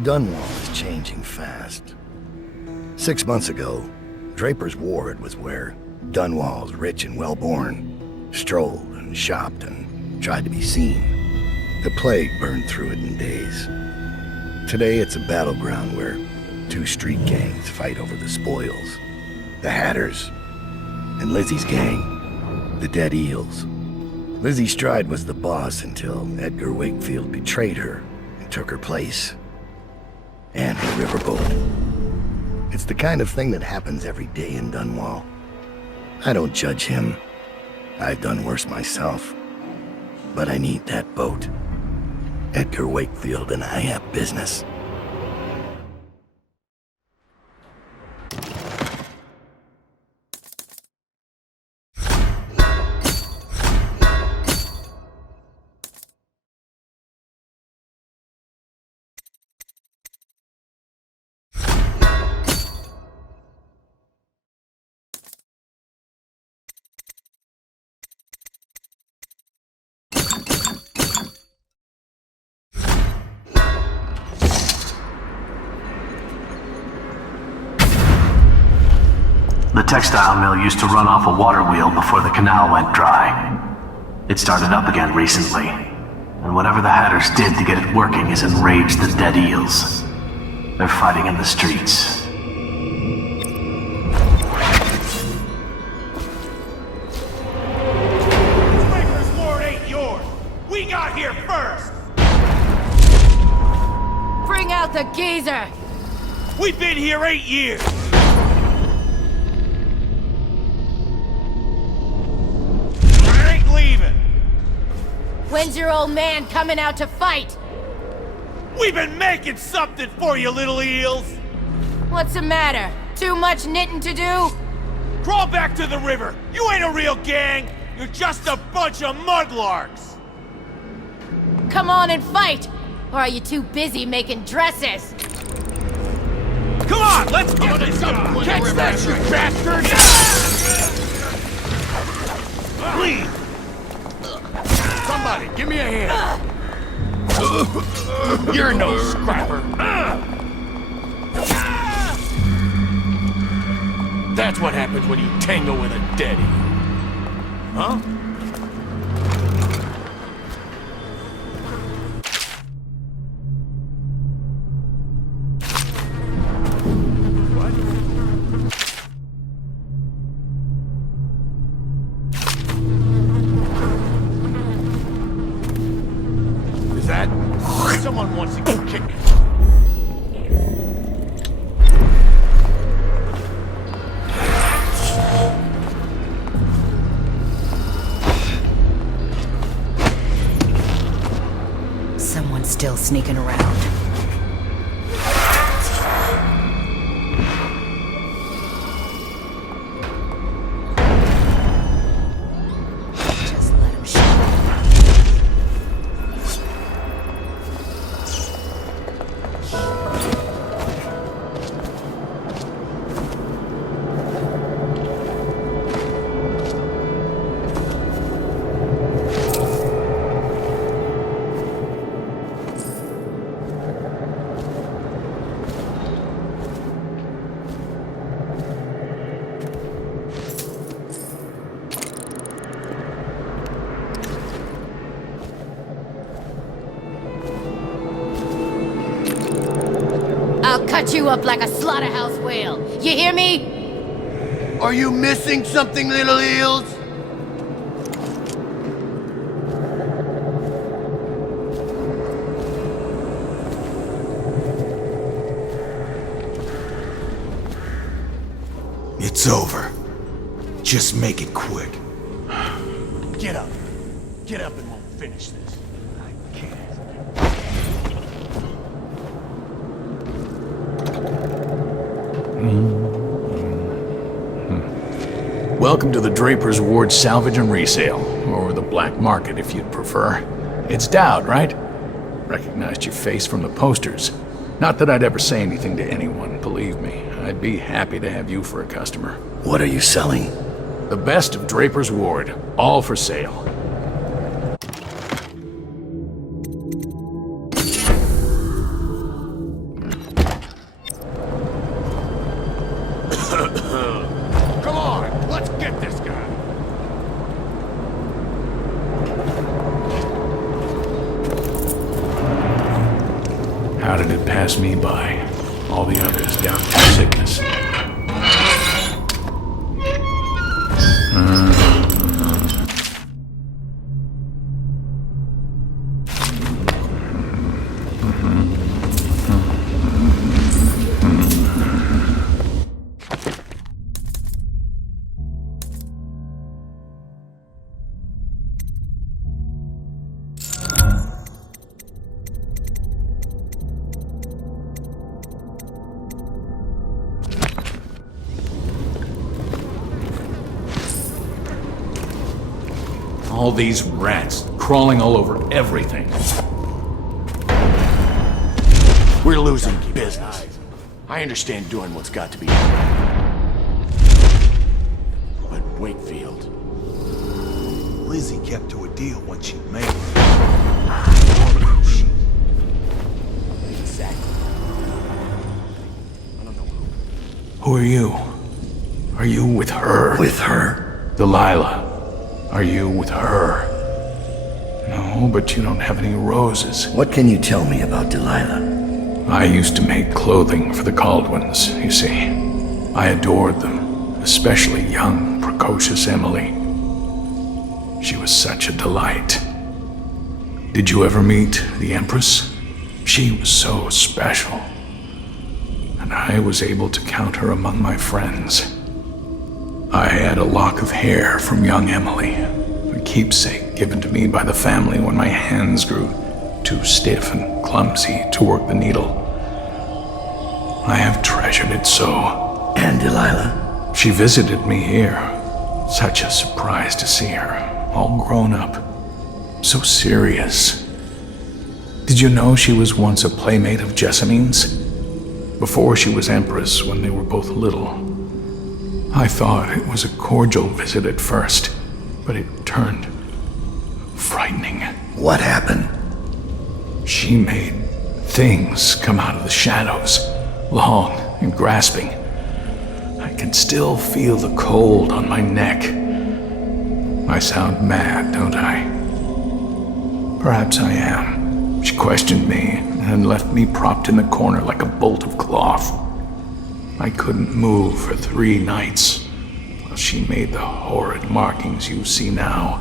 Dunwall is changing fast. 6 months ago, Draper's Ward was where Dunwall's rich and well-born strolled and shopped and tried to be seen. The plague burned through it in days. Today it's a battleground where two street gangs fight over the spoils. The Hatters and Lizzie's gang, the Dead Eels. Lizzie Stride was the boss until Edgar Wakefield betrayed her and took her place. And the riverboat. It's the kind of thing that happens every day in Dunwall. I don't judge him. I've done worse myself. But I need that boat. Edgar Wakefield and I have business. The textile mill used to run off a water wheel before the canal went dry. It started up again recently, and whatever the Hatters did to get it working has enraged the Dead Eels. They're fighting in the streets. Draper's Ward ain't yours! We got here first! Bring out the geezer! We've been here 8 years! When's your old man coming out to fight? We've been making something for you, little eels! What's the matter? Too much knitting to do? Crawl back to the river! You ain't a real gang! You're just a bunch of mudlarks! Come on and fight! Or are you too busy making dresses? Come on, let's get this guy! Catch that, you bastard! Please! Somebody, give me a hand! You're no scrapper! That's what happens when you tangle with a dead eel. Huh? Someone wants to get kicked. Someone's still sneaking around. Just let him shoot. I'll cut you up like a slaughterhouse whale. You hear me? Are you missing something, little eels? It's over. Just make it quick. Get up. Get up and we'll finish this. I can't. Welcome to the Draper's Ward Salvage and Resale, or the Black Market if you'd prefer. It's Daud, right? Recognized your face from the posters. Not that I'd ever say anything to anyone, believe me. I'd be happy to have you for a customer. What are you selling? The best of Draper's Ward, all for sale. How did it pass me by? All the others down with sickness. All these rats crawling all over everything. We're losing business. I understand doing what's got to be done. But Wakefield... Lizzie kept to a deal once she made it. Exactly. I don't know Who are you? Are you with her? With her? Delilah. Are you with her? No, but you don't have any roses. What can you tell me about Delilah? I used to make clothing for the Caldwins, you see. I adored them, especially young, precocious Emily. She was such a delight. Did you ever meet the Empress? She was so special. And I was able to count her among my friends. I had a lock of hair from young Emily, a keepsake given to me by the family when my hands grew too stiff and clumsy to work the needle. I have treasured it so. And Delilah? She visited me here. Such a surprise to see her, all grown up, so serious. Did you know she was once a playmate of Jessamine's? Before she was Empress, when they were both little. I thought it was a cordial visit at first, but it turned frightening. What happened? She made things come out of the shadows, long and grasping. I can still feel the cold on my neck. I sound mad, don't I? Perhaps I am. She questioned me and left me propped in the corner like a bolt of cloth. I couldn't move for 3 nights, while she made the horrid markings you see now.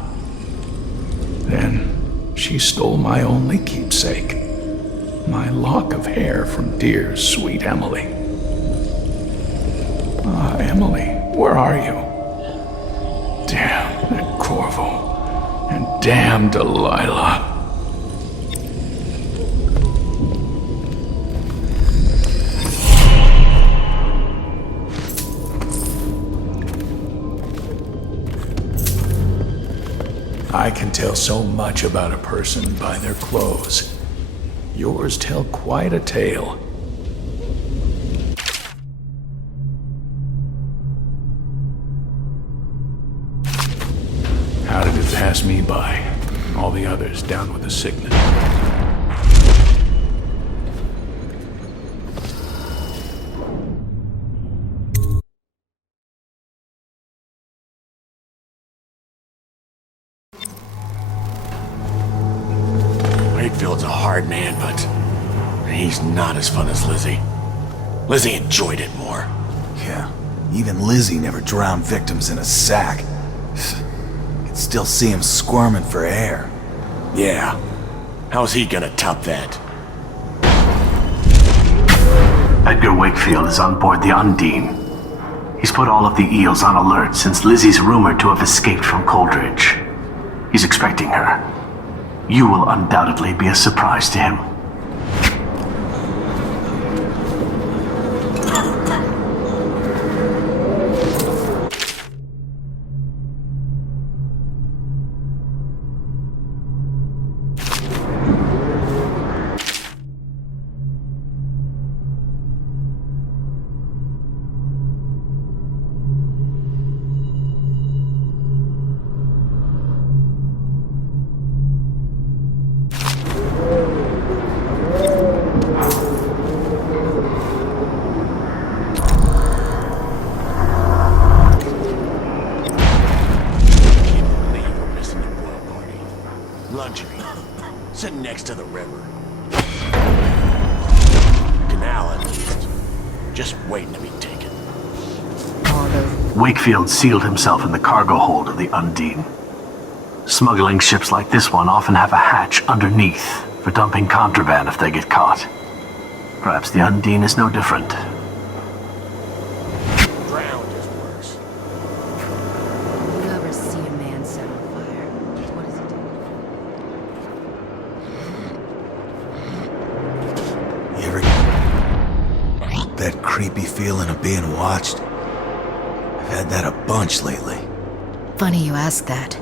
Then she stole my only keepsake, my lock of hair from dear, sweet Emily. Ah, Emily, where are you? Damn that Corvo, and damn Delilah. I can tell so much about a person by their clothes. Yours tell quite a tale. How did it pass me by? All the others down with the sickness. Wakefield's a hard man, but he's not as fun as Lizzie. Lizzie enjoyed it more. Yeah, even Lizzie never drowned victims in a sack. Could still see him squirming for air. Yeah. How's he gonna top that? Edgar Wakefield is on board the Undine. He's put all of the Eels on alert since Lizzie's rumored to have escaped from Coldridge. He's expecting her. You will undoubtedly be a surprise to him. Luxury. Sitting next to the river. just waiting to be taken. All those Wakefield sealed himself in the cargo hold of the Undine. Smuggling ships like this one often have a hatch underneath for dumping contraband if they get caught. Perhaps the Undine is no different. Drowned is worse. you ever see a man set on fire? What does he do? You ever that creepy feeling of being watched? I've had that a bunch lately. Funny you ask that.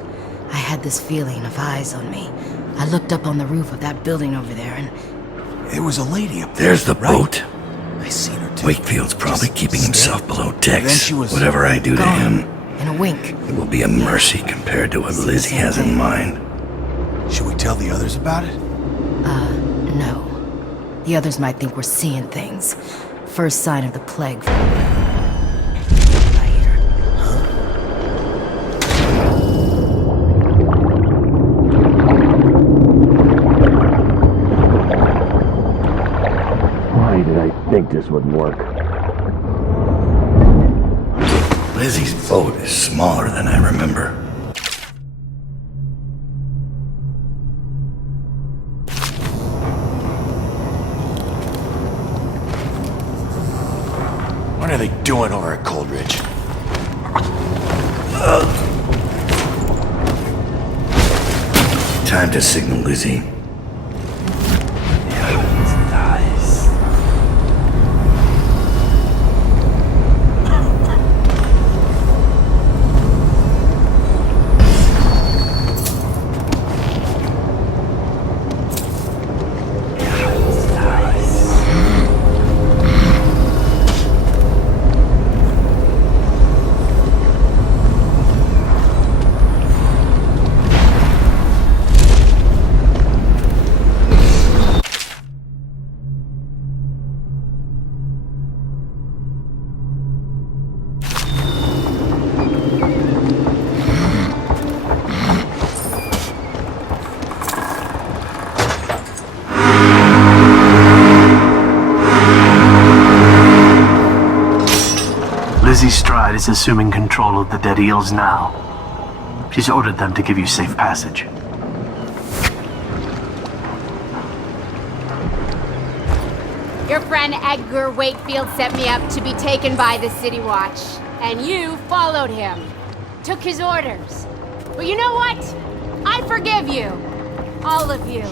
I had this feeling of eyes on me. I looked up on the roof of that building over there and... There was a lady up there. There's the right? boat. I seen her too. Wakefield's probably Just keeping himself steady. below And then decks. she was Whatever I do to gone. him, In a wink. it will be a mercy compared to what Lizzie has in mind. Should we tell the others about it? No. The others might think we're seeing things. First sign of the plague. I hear. Why did I think this wouldn't work? Lizzie's boat is smaller than I remember. What are they doing over at Coldridge? Time to signal Lizzie. Lizzie Stride is assuming control of the dead Eels now. She's ordered them to give you safe passage. Your friend Edgar Wakefield set me up to be taken by the City Watch, and you followed him. Took his orders. But you know what? I forgive you. All of you.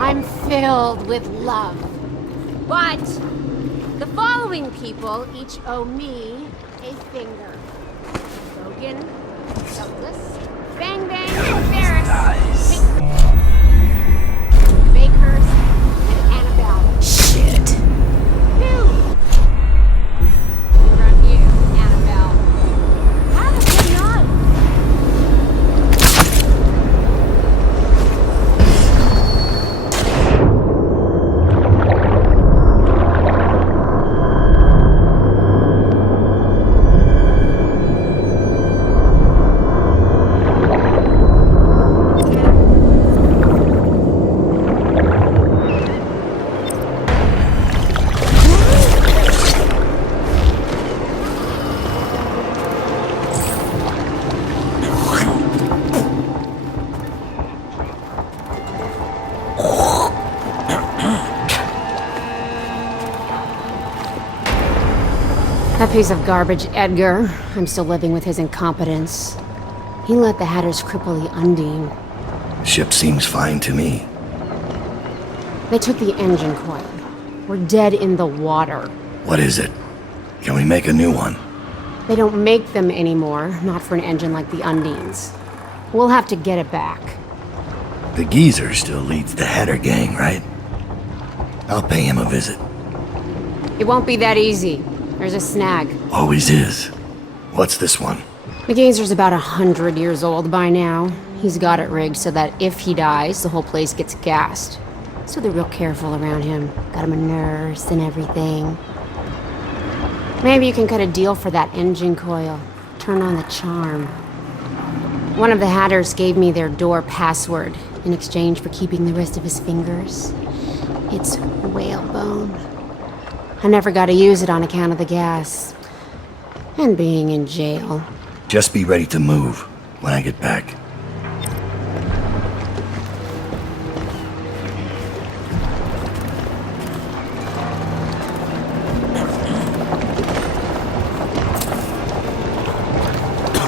I'm filled with love. But the following people each owe me a finger. Logan, Douglas, Bang Bang, Ferris, Bakers, and Annabelle. Shit. Two. From you, Annabelle. Have a good night. That piece of garbage, Edgar. I'm still living with his incompetence. He let the Hatters cripple the Undine. Ship seems fine to me. They took the engine coil. We're dead in the water. What is it? Can we make a new one? They don't make them anymore, not for an engine like the Undine's. We'll have to get it back. The geezer still leads the Hatter gang, right? I'll pay him a visit. It won't be that easy. There's a snag. Always is. What's this one? The Gazer's about 100 years old by now. He's got it rigged so that if he dies, the whole place gets gassed. So they're real careful around him. Got him a nurse and everything. Maybe you can cut a deal for that engine coil. Turn on the charm. One of the Hatters gave me their door password in exchange for keeping the rest of his fingers. It's whalebone. I never got to use it on account of the gas. And being in jail. Just be ready to move when I get back.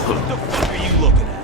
What the fuck are you looking at?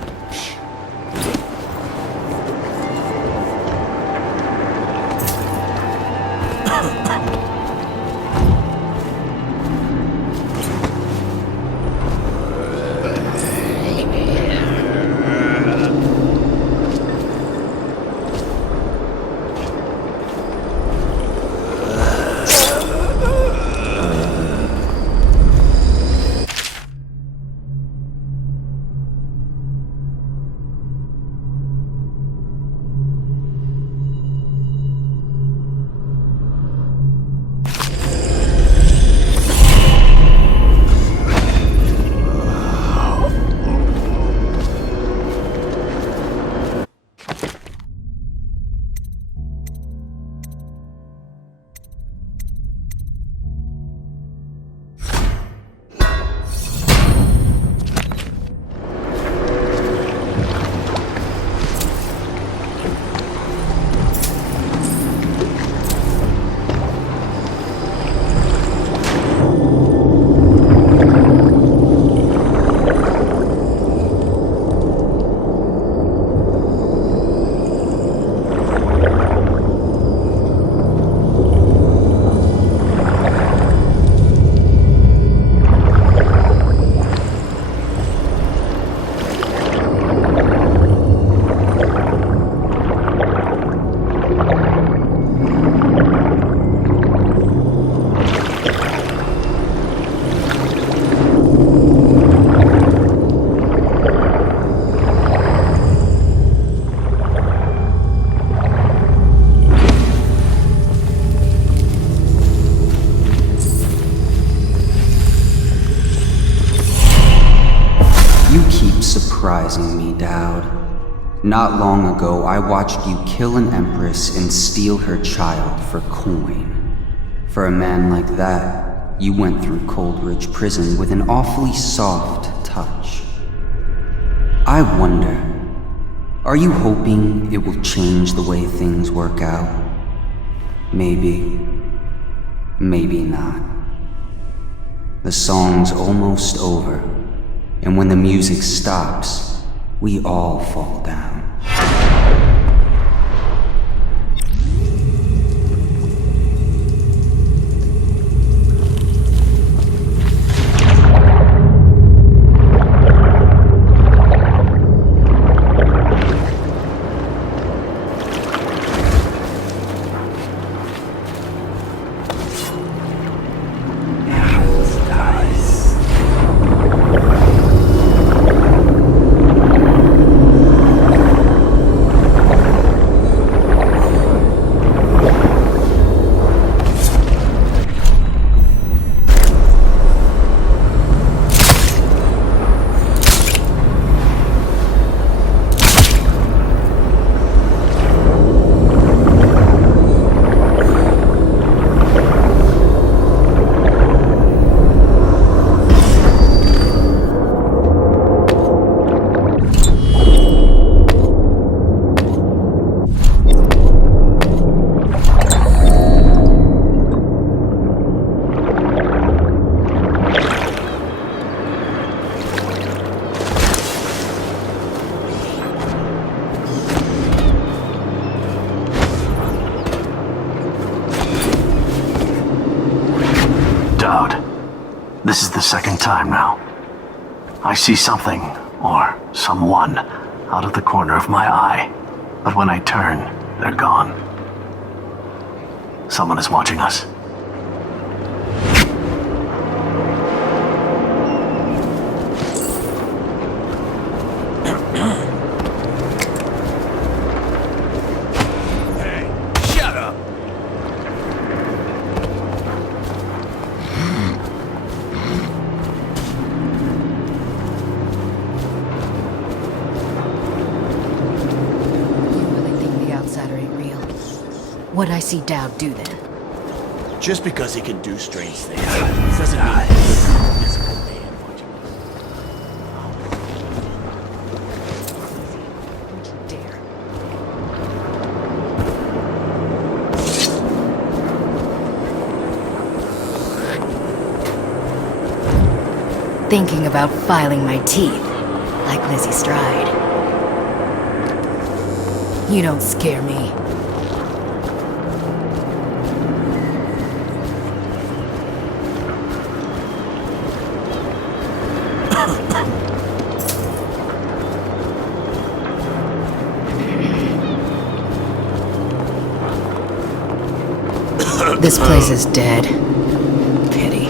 Surprising me, daud. Not long ago, I watched you kill an empress and steal her child for coin. For a man like that, you went through Coldridge Prison with an awfully soft touch. I wonder, are you hoping it will change the way things work out? Maybe. Maybe not. The song's almost over. And when the music stops, we all fall down. This is the second time now. I see something, or someone, out of the corner of my eye. But when I turn, they're gone. Someone is watching us. What'd I see daud do then? Just because he can do strange things doesn't mean he's a physical man. Thinking about filing my teeth, like Lizzie Stride. You don't scare me. This place is dead. Pity.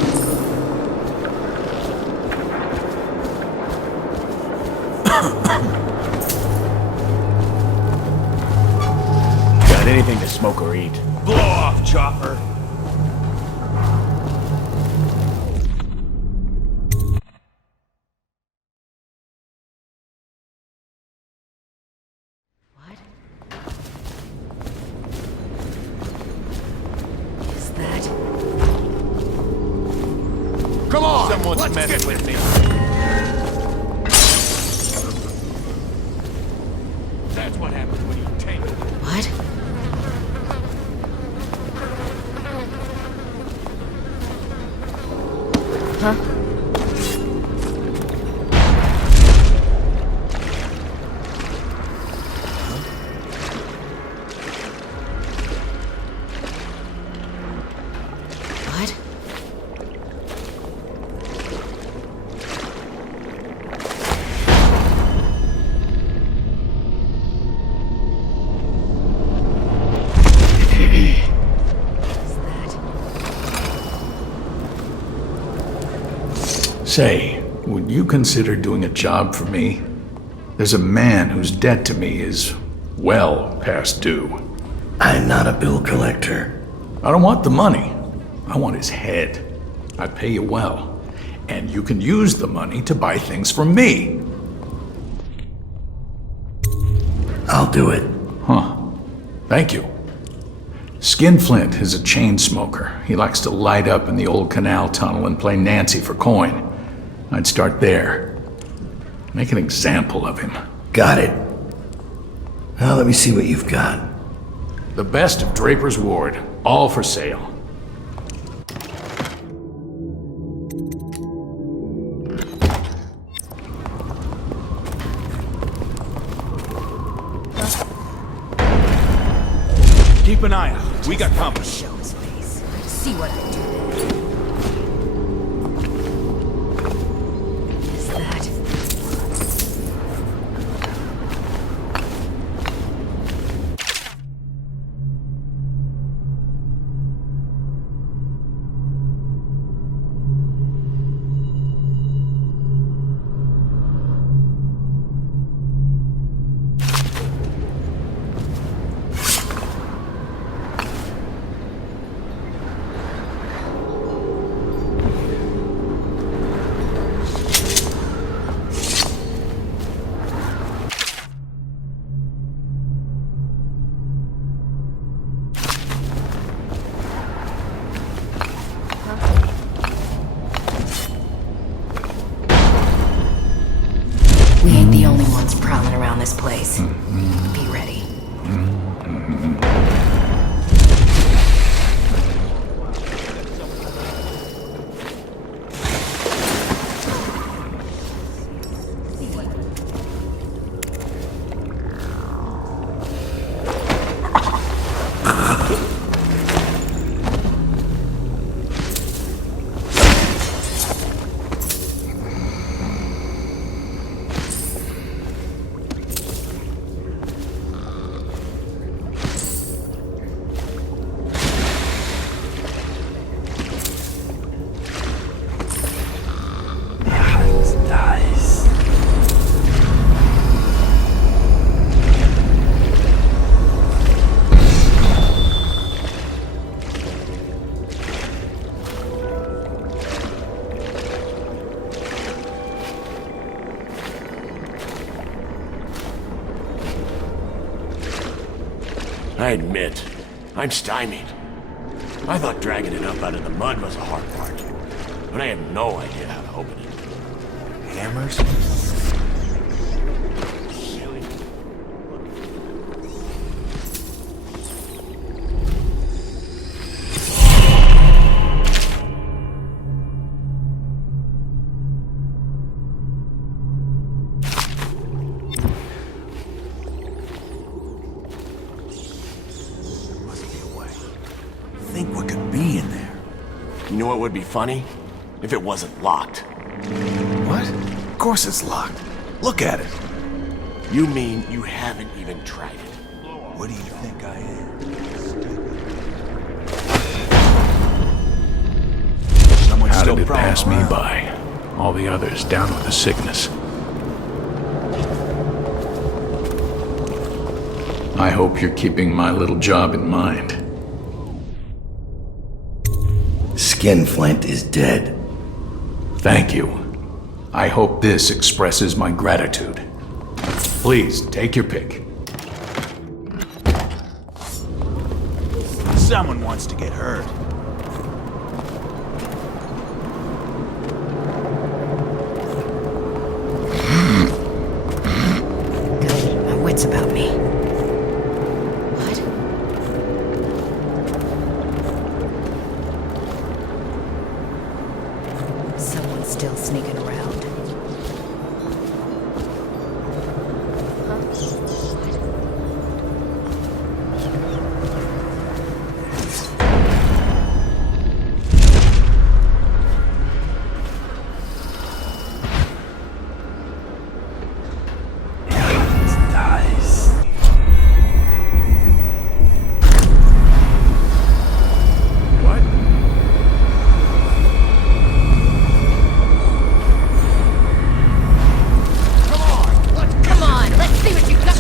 Got anything to smoke or eat? Blow off, Chopper. What? Is that? Come on! Someone's let's messing get with me. That's what happens when you tank. What? Huh? What? Say, would you consider doing a job for me? There's a man whose debt to me is well past due. I'm not a bill collector. I don't want the money. I want his head. I pay you well. And you can use the money to buy things from me. I'll do it. Huh. Thank you. Skinflint is a chain smoker. He likes to light up in the old canal tunnel and play Nancy for coin. I'd start there. Make an example of him. Got it. Now let me see what you've got. The best of Draper's Ward, all for sale. Keep an eye out. We got company. Show his face. See what I do then. Is that? We ain't the only ones prowling around this place. Be ready. I admit, I'm stymied. I thought dragging it up out of the mud was the hard part. But I have no idea how to open it. Hammers? Think what could be in there? You know what would be funny? If it wasn't locked. What? Of course it's locked. Look at it. You mean you haven't even tried it? What do you think I am? Someone's How still did it prowling pass me around. by? All the others down with the sickness. I hope you're keeping my little job in mind. Skinflint is dead. Thank you. I hope this expresses my gratitude. Please, take your pick. Someone wants to get hurt. Good. My wits about me. What? Someone's still sneaking around. Come on, let's see what you got.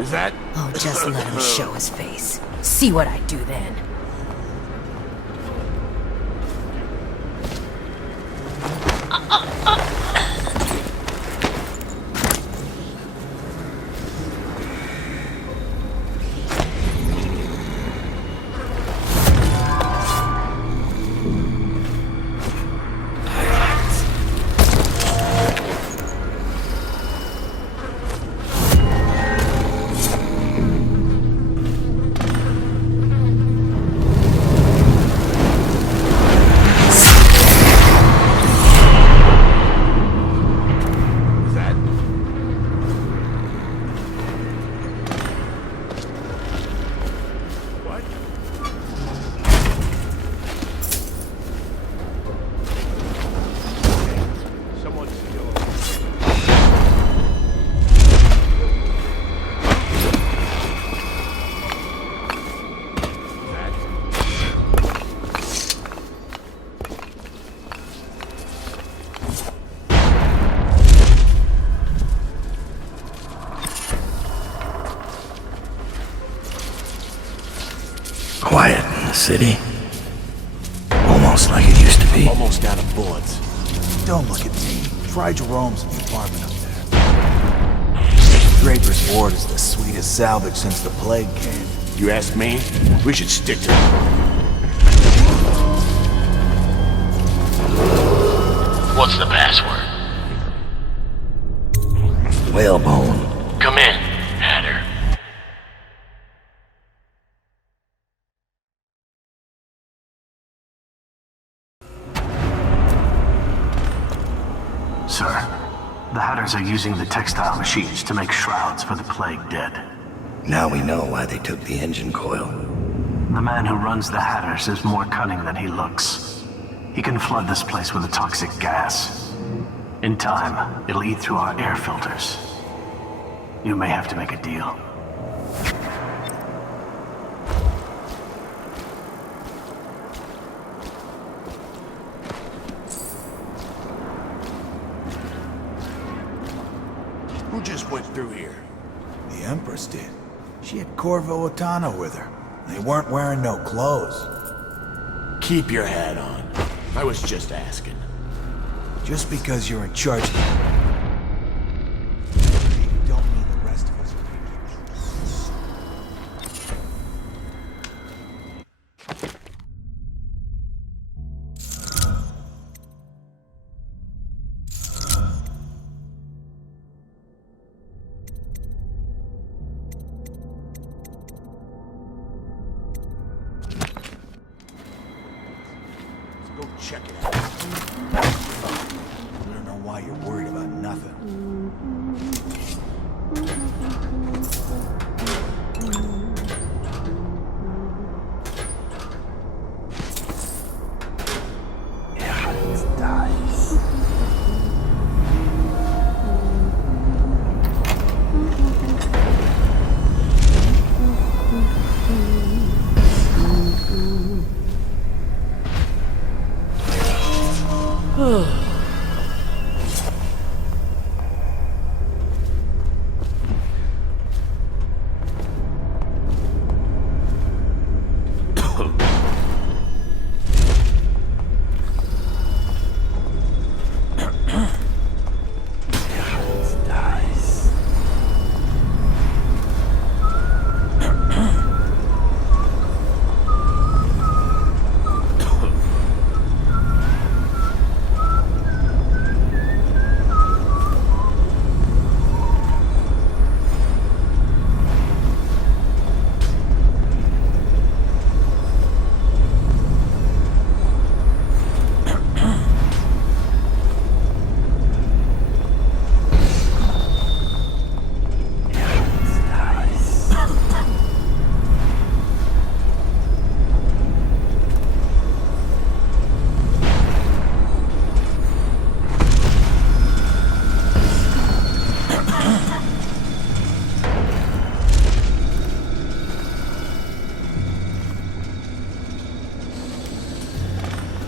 Is that? Oh, just let him show his face. See what I do then. Quiet in the city. Almost like it used to be. Almost out of bullets. Don't look at me. Try Jerome's apartment up there. Draper's Ward is the sweetest salvage since the plague came. You ask me? We should stick to it. What's the password? Whalebone. Come in, Hatter. Sir, the Hatters are using the textile machines to make shrouds for the plague dead. Now we know why they took the engine coil. The man who runs the Hatters is more cunning than he looks. He can flood this place with a toxic gas. In time, it'll eat through our air filters. You may have to make a deal. just went through here? The Empress did. She had Corvo Otano with her. They weren't wearing no clothes. Keep your hat on. I was just asking. Just because you're in charge of it, you don't mean the rest of us are Go check it out. I don't know why you're worried about nothing.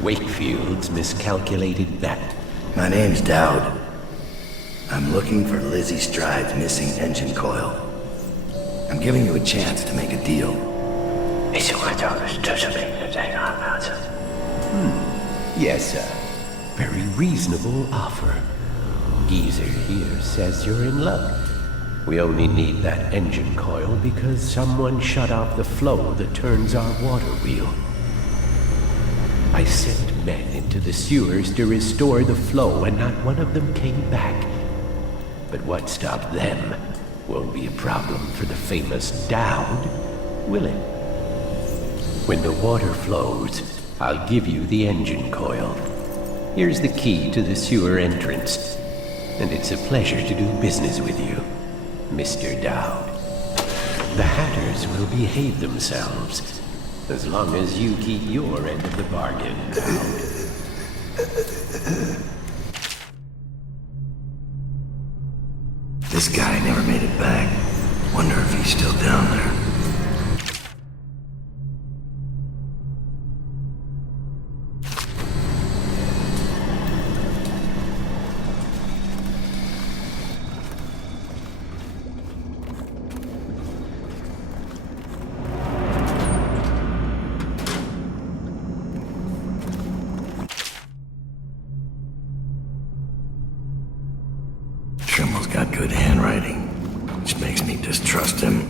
Wakefield's miscalculated bet. My name's Daud. I'm looking for Lizzie Stride's missing engine coil. I'm giving you a chance to make a deal. Yes, sir. Very reasonable offer. Geezer here says you're in luck. We only need that engine coil because someone shut off the flow that turns our water wheel. I sent men into the sewers to restore the flow, and not one of them came back. But what stopped them won't be a problem for the famous daud, will it? When the water flows, I'll give you the engine coil. Here's the key to the sewer entrance, and it's a pleasure to do business with you, Mr. Daud. The Hatters will behave themselves, as long as you keep your end of the bargain, Daud. This guy never made it back. Wonder if he's still down there. Trimmel's got good handwriting, which makes me distrust him.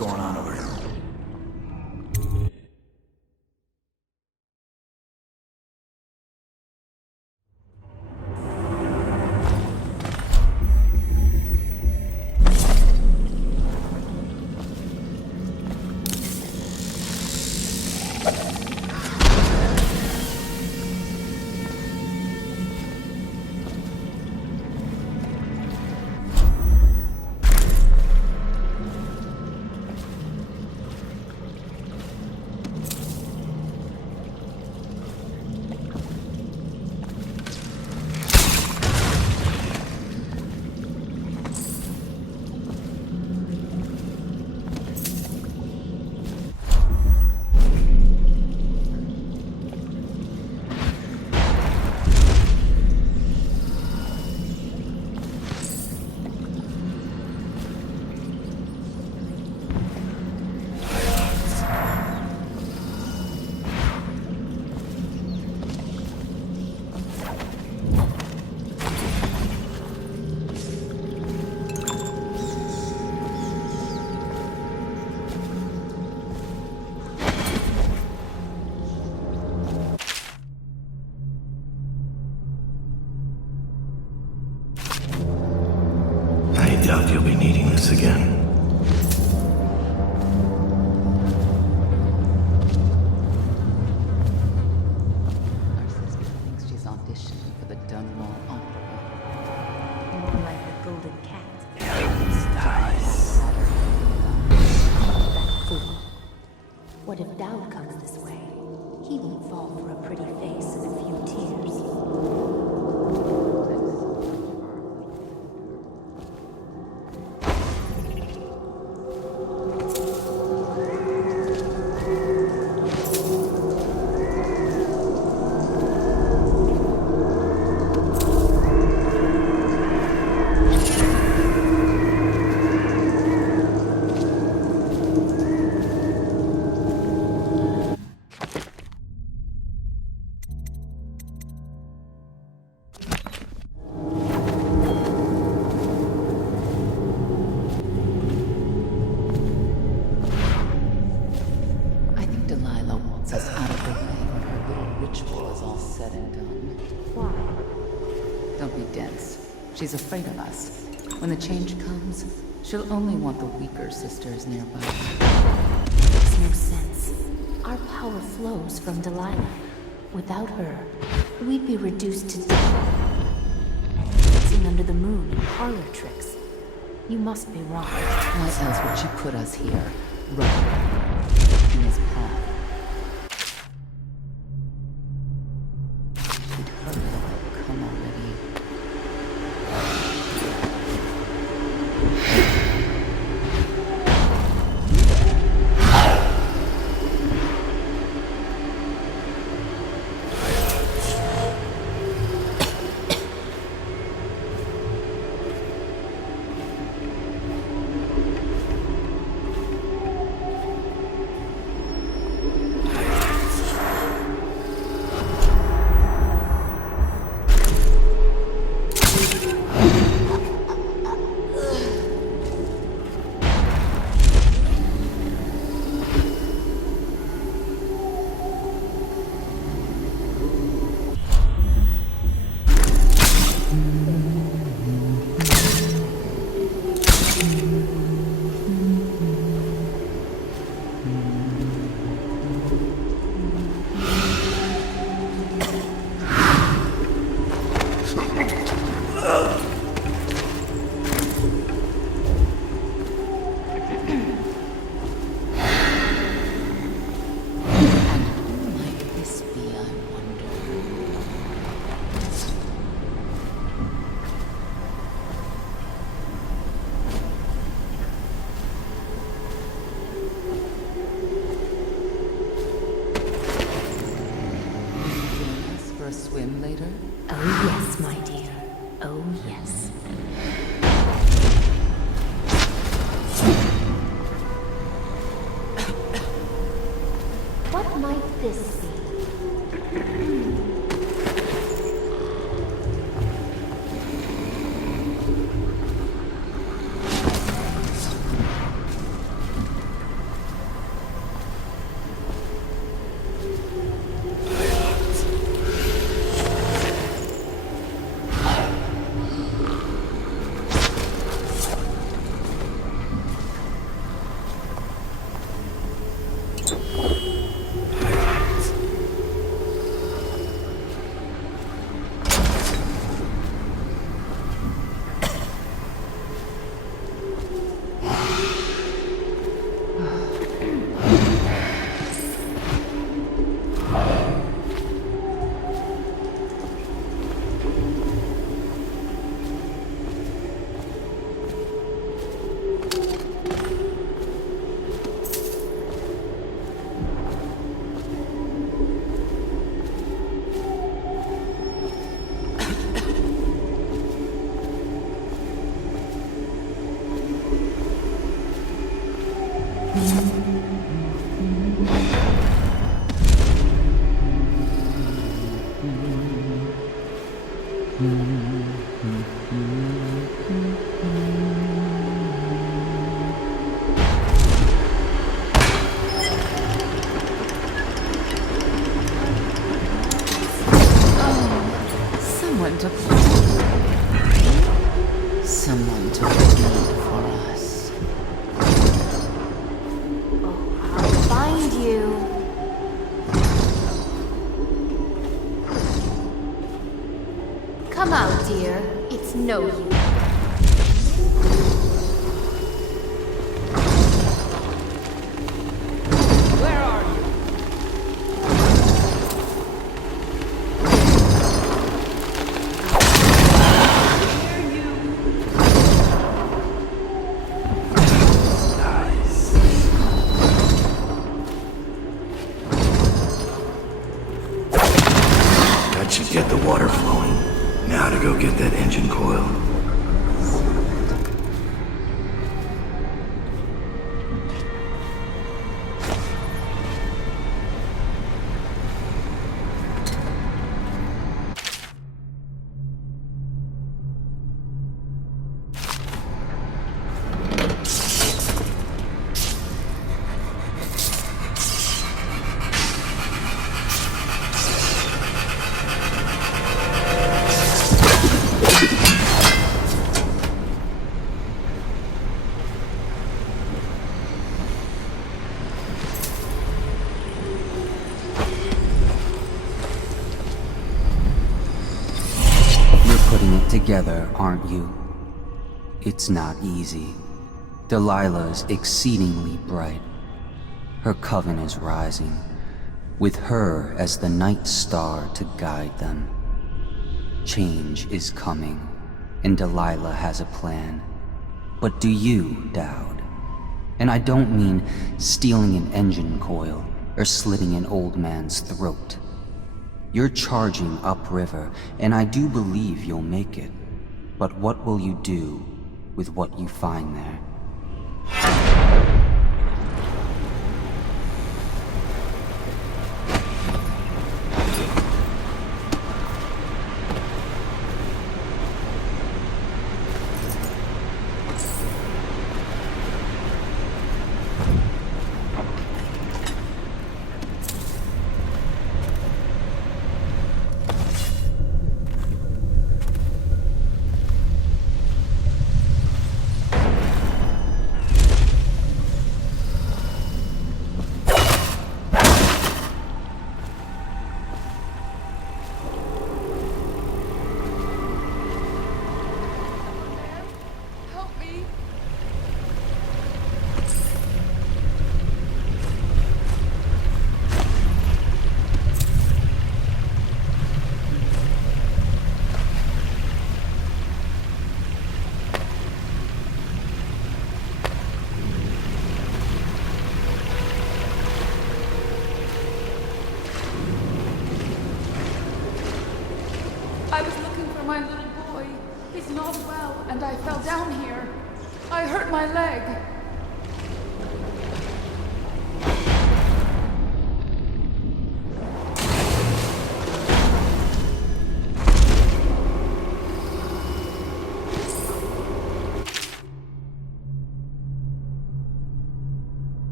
going on over here? I doubt you'll be needing this again. She's auditioning for the Dunwall Opera. More like a golden cat. Nice. That fool. What if Daud comes this way? He won't fall for a pretty face and a few tears. She's afraid of us. When the change comes, she'll only want the weaker sisters nearby. Makes no sense. Our power flows from Delilah. Without her, we'd be reduced to dancing under the moon and parlor tricks. You must be wrong. Why else would she put us here, right in his path? She'd heard about come already. Swim later? Oh yes, my dear. Oh yes. What might this be? Someone to plead for us. Oh, I'll find you. Come out, dear. It's no use. Get the water flowing. Now to go get that engine coil. aren't you? It's not easy. Delilah's exceedingly bright. Her coven is rising, with her as the night star to guide them. Change is coming, and Delilah has a plan. But do you, Daud? And I don't mean stealing an engine coil or slitting an old man's throat. You're charging upriver, and I do believe you'll make it. But what will you do with what you find there? I was looking for my little boy. He's not well, and I fell down here. I hurt my leg.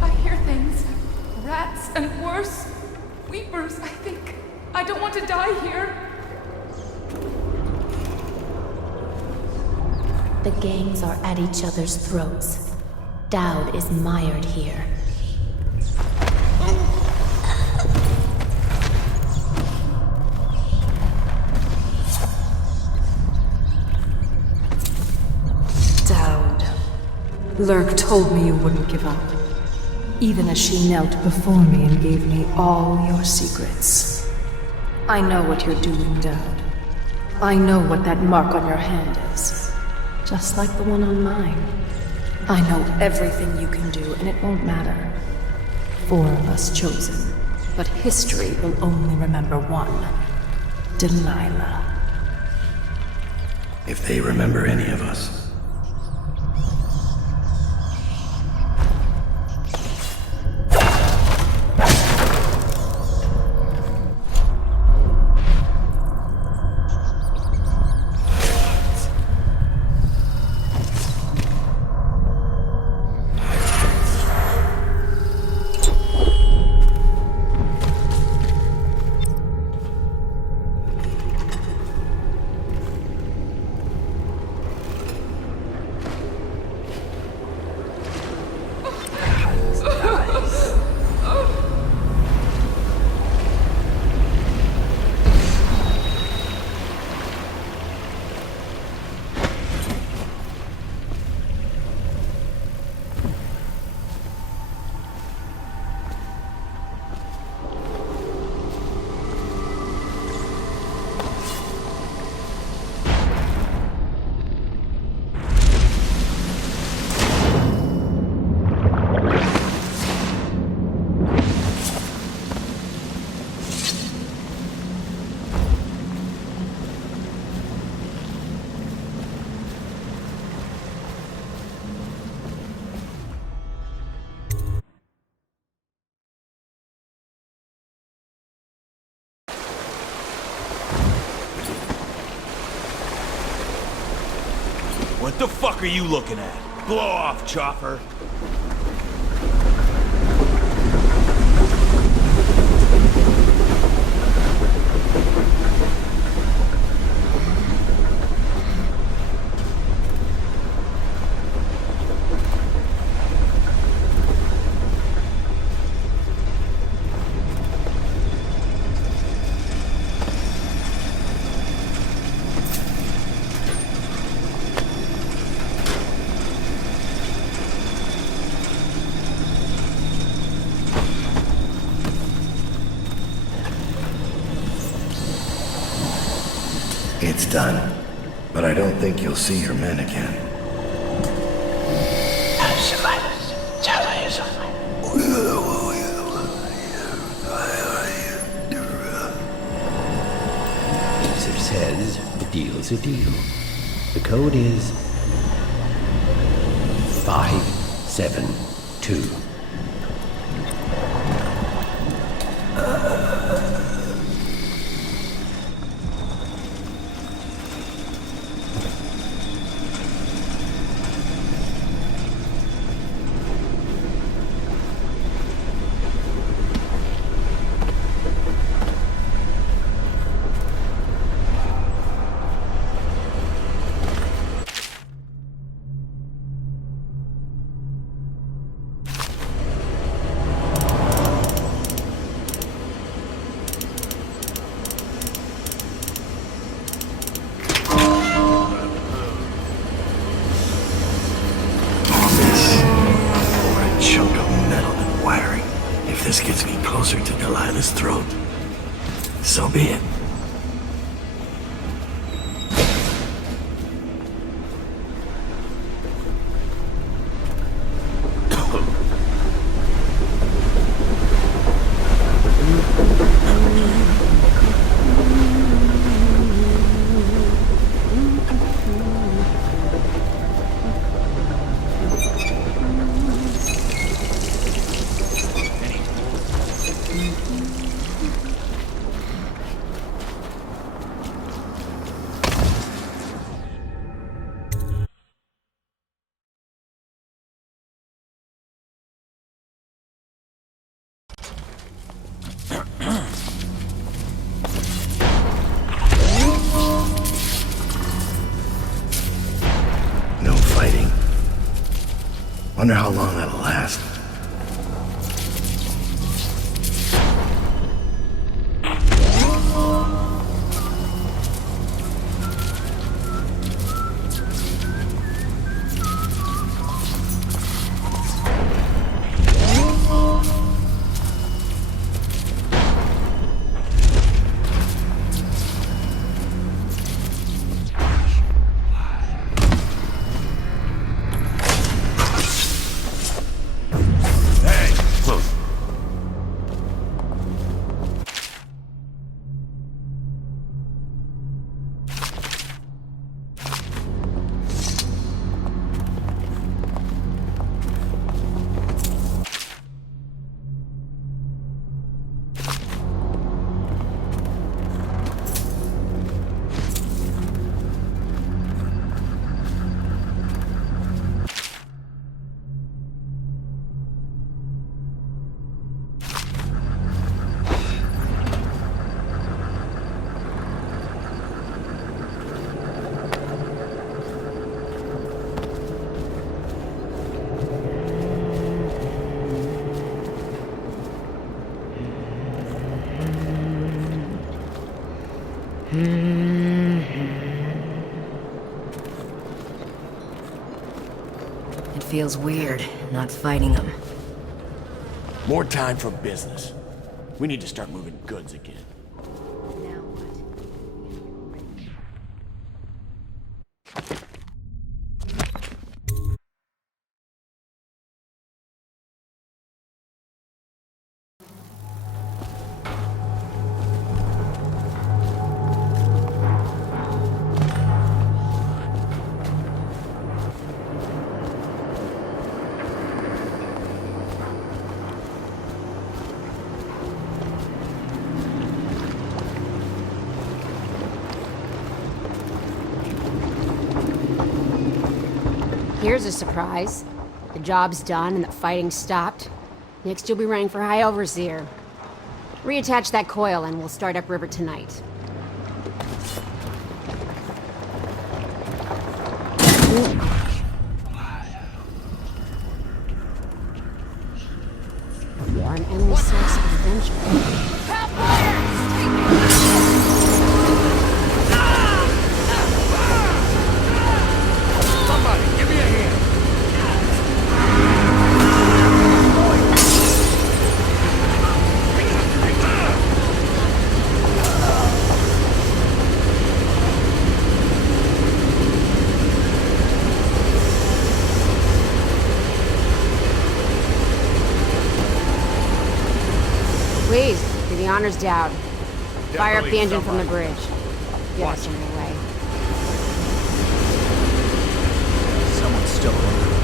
I hear things. Rats and worse. Weepers, I think. I don't want to die here. The gangs are at each other's throats. Daud is mired here. Daud. Lurk told me you wouldn't give up. Even as she knelt before me and gave me all your secrets. I know what you're doing, Daud. I know what that mark on your hand is. Just like the one on mine. I know everything you can do, and it won't matter. 4 of us chosen, but history will only remember one. Delilah. If they remember any of us. What the fuck are you looking at? Blow off, chopper. It's done. But I don't think you'll see your men again. Geezer says the deal's a deal. The code is 572. To Delilah's throat. So be it. Wonder how long that'll last. It feels weird, not fighting them. More time for business. We need to start moving goods again. Here's a surprise. The job's done and the fighting stopped. Next you'll be running for High Overseer. Reattach that coil and we'll start upriver tonight. You are an endless source of adventure. honor's Daud. Fire up the engine from the bridge. Get us Watch underway. Someone's still around.